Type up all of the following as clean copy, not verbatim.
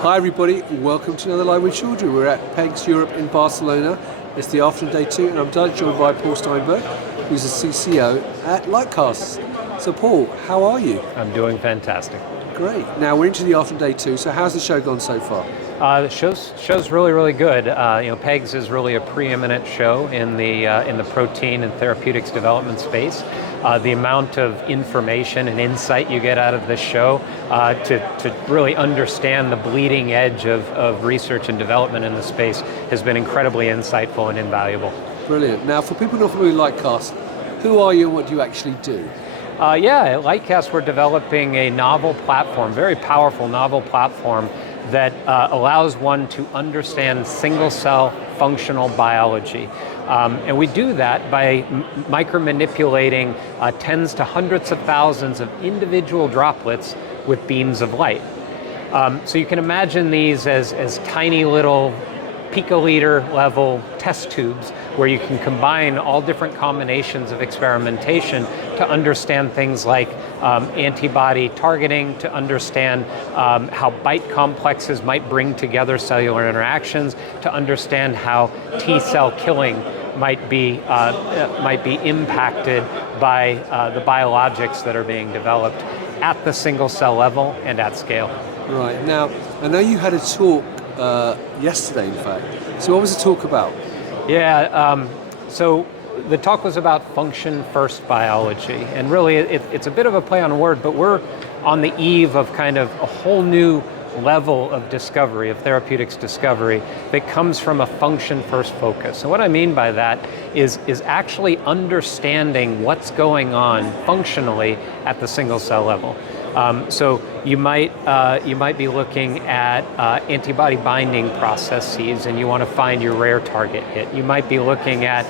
Hi everybody, welcome to another Live with Children. We're at PEGS Europe in Barcelona. It's the afternoon day 2 and I'm joined by Paul Steinberg, who's the CCO at Lightcast. So Paul, how are you? I'm doing fantastic. Great. Now we're into the afternoon day 2, so how's the show gone so far? The show's really good. PEGS is really a preeminent show in the protein and therapeutics development space. The amount of information and insight you get out of this show to really understand the bleeding edge of research and development in the space has been incredibly insightful and invaluable. Brilliant. Now for people not familiar with Lightcast, who are you and what do you actually do? At Lightcast we're developing a novel platform, very powerful novel platform that allows one to understand single-cell functional biology. And we do that by micromanipulating tens to hundreds of thousands of individual droplets with beams of light. So you can imagine these as tiny little picoliter level test tubes where you can combine all different combinations of experimentation to understand things like antibody targeting, to understand how byte complexes might bring together cellular interactions, to understand how T-cell killing might be impacted by the biologics that are being developed at the single cell level and at scale. Right, now I know you had a talk yesterday in fact, so what was the talk about? So the talk was about function-first biology, and really it's a bit of a play on word, but we're on the eve of kind of a whole new level of discovery, of therapeutics discovery, that comes from a function-first focus. So what I mean by that is actually understanding what's going on functionally at the single-cell level. So you might be looking at antibody binding processes and you want to find your rare target hit. You might be looking at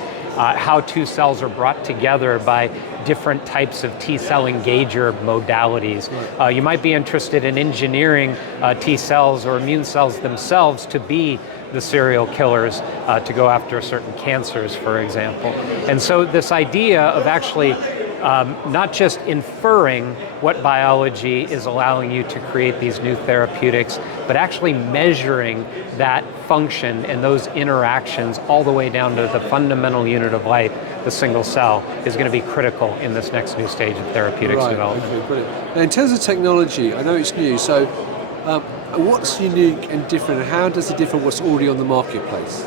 how two cells are brought together by different types of T-cell engager modalities. You might be interested in engineering T-cells or immune cells themselves to be the serial killers to go after certain cancers, for example. And so this idea of actually not just inferring what biology is allowing you to create these new therapeutics, but actually measuring that function and those interactions all the way down to the fundamental unit of life, the single cell, is going to be critical in this next new stage of therapeutics development. Okay, brilliant. Now in terms of technology, I know it's new, so what's unique and different, and how does it differ from what's already on the marketplace?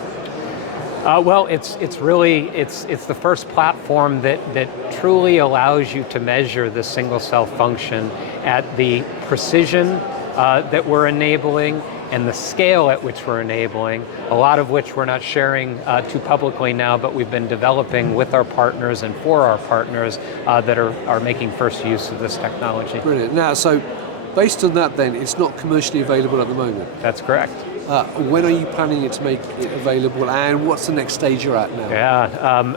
It's the first platform that truly allows you to measure the single cell function at the precision that we're enabling and the scale at which we're enabling, a lot of which we're not sharing too publicly now, but we've been developing with our partners and for our partners that are making first use of this technology. Brilliant. Now, so based on that then, it's not commercially available at the moment? That's correct. When are you planning to make it available, and what's the next stage you're at now?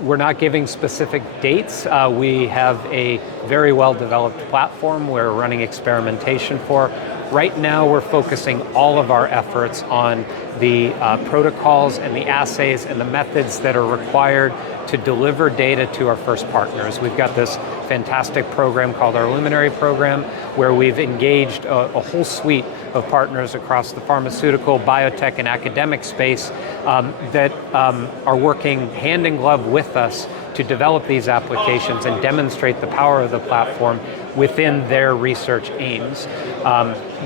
We're not giving specific dates. We have a very well-developed platform we're running experimentation for. Right now we're focusing all of our efforts on the protocols and the assays and the methods that are required to deliver data to our first partners. We've got this fantastic program called our Luminary program, where we've engaged a whole suite of partners across the pharmaceutical, biotech, and academic space that are working hand in glove with us to develop these applications and demonstrate the power of the platform within their research aims.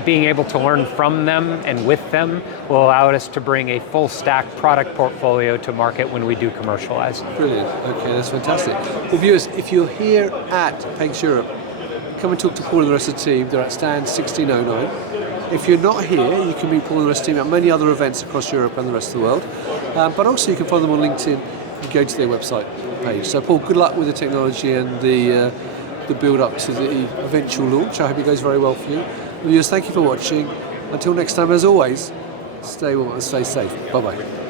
Being able to learn from them and with them will allow us to bring a full stack product portfolio to market when we do commercialize. Brilliant. Okay, that's fantastic. Well, viewers, if you're here at PEGS Europe, come and talk to Paul and the rest of the team. They're at stand 1609. If you're not here, you can meet Paul and the rest of the team at many other events across Europe and the rest of the world. But also you can find them on LinkedIn and go to their website page. So Paul, good luck with the technology and the build up to the eventual launch. I hope it goes very well for you. Viewers, thank you for watching. Until next time, as always, stay warm and stay safe. Bye-bye.